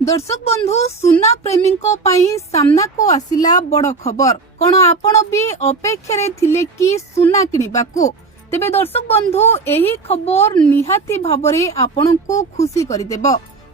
दर्शक बंधु सुना प्रेमी सामना को आसिला बड़ खबर कौन आपण भी अपेक्षा थिले कि सुना किनिबाकू तेबे दर्शक बंधु एही खबर निहाती भाबरे आपण को खुशी करदेब।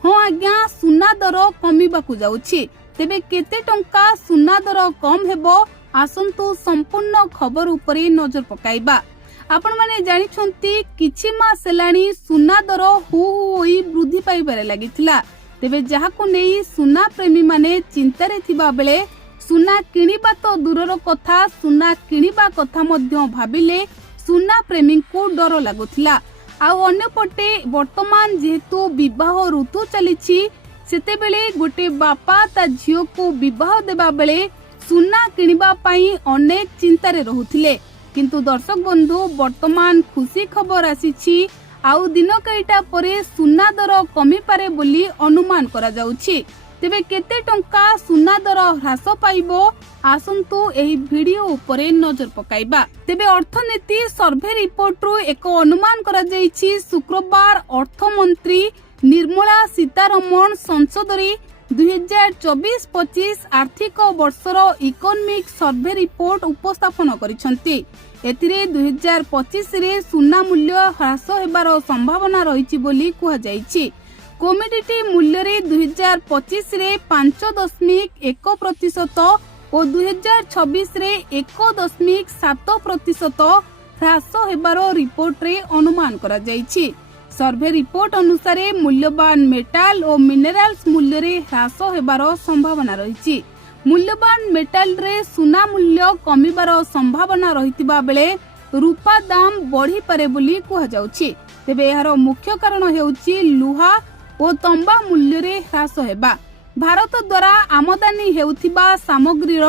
हाँ आज्ञा सुना दर कमिबाकू जाउछि तेबे केते टंका सुना दर कम हेबो आसंतु संपूर्ण खबर उपरे नजर पकाइबा। आपण माने जानिछंती किछि मास हेलाणी सुना दर हु होई वृद्धि पाइबारे लागिथिला तेबे जहाकु नेई सुना प्रेमी माने चिंतारे थिबा बेले सुना किनिबा तो दूरर कथा सुना किनिबा कथा मध्य भाबिले सुना प्रेमी को डर लागुथिला। आउ अन्यपटे वर्तमान जेहेतु विवाह ऋतु चलीछि सेते बेले गोटे बापा ता झियो को विवाह देबा बेले सुना किनिबा पई अनेक चिंतारे रहुथिले किंतु दर्शक बंधु वर्तमान खुशी खबर आसीछि आउ दिन कईटा परे सुना दर कमी पारे बोली अनुमान करा जाउछि। तेबे केते टंका सुना दर ह्रास पाइबो आसंतु एही वीडियो उपरे नजर पकाइबा। तेबे अर्थनीति सर्वे रिपोर्ट रु एक अनुमान करा जाइछि शुक्रवार अर्थ मंत्री निर्मला सीतारमण संसद रे 2024-25 आर्थिक वर्षर इकोनॉमिक सर्वे रिपोर्ट उपस्थापन करिसंती। एथिरे 2025 रे सुना मूल्य ह्रास हेबार संभावना रहिछि बोली कुहा जाइछि। कमोडिटी मूल्य रे 2025 रे 5.1% और 2026 रे 1.7% ह्रास हेबार रिपोर्ट रे अनुमान करा जाइछि। सर्वे रिपोर्ट अनुसार मूल्यवान मेटाल और मिनरल्स मूल्य रे ह्रास हेबार संभावना रहिछि। मूल्यवान मेटाल रे सुना मूल्य कमिबार संभावना रहितिबा बेले रूपा दाम बढ़ी पारे बोली कुहा जाउछि। तेबे एहार मुख्य कारण हेउछि लुहा और तंबा मूल्य रे ह्रास हेबा। भारत द्वारा आमदानी हेउथिबा सामग्रीर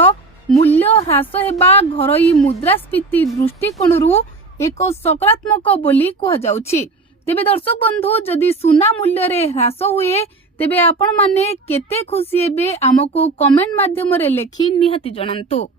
मूल्य ह्रास हेबा घरोई मुद्रास्फीति दृष्टिकोणरू एक सकारात्मक बोली कुहा जाउछि। तेबे दर्शक बंधु जदि सुना मूल्य रे ह्रास हुए तेबे आपण माने केते खुशी हेबे आमको कमेंट माध्यम रे लेखि निहाती जणांतु।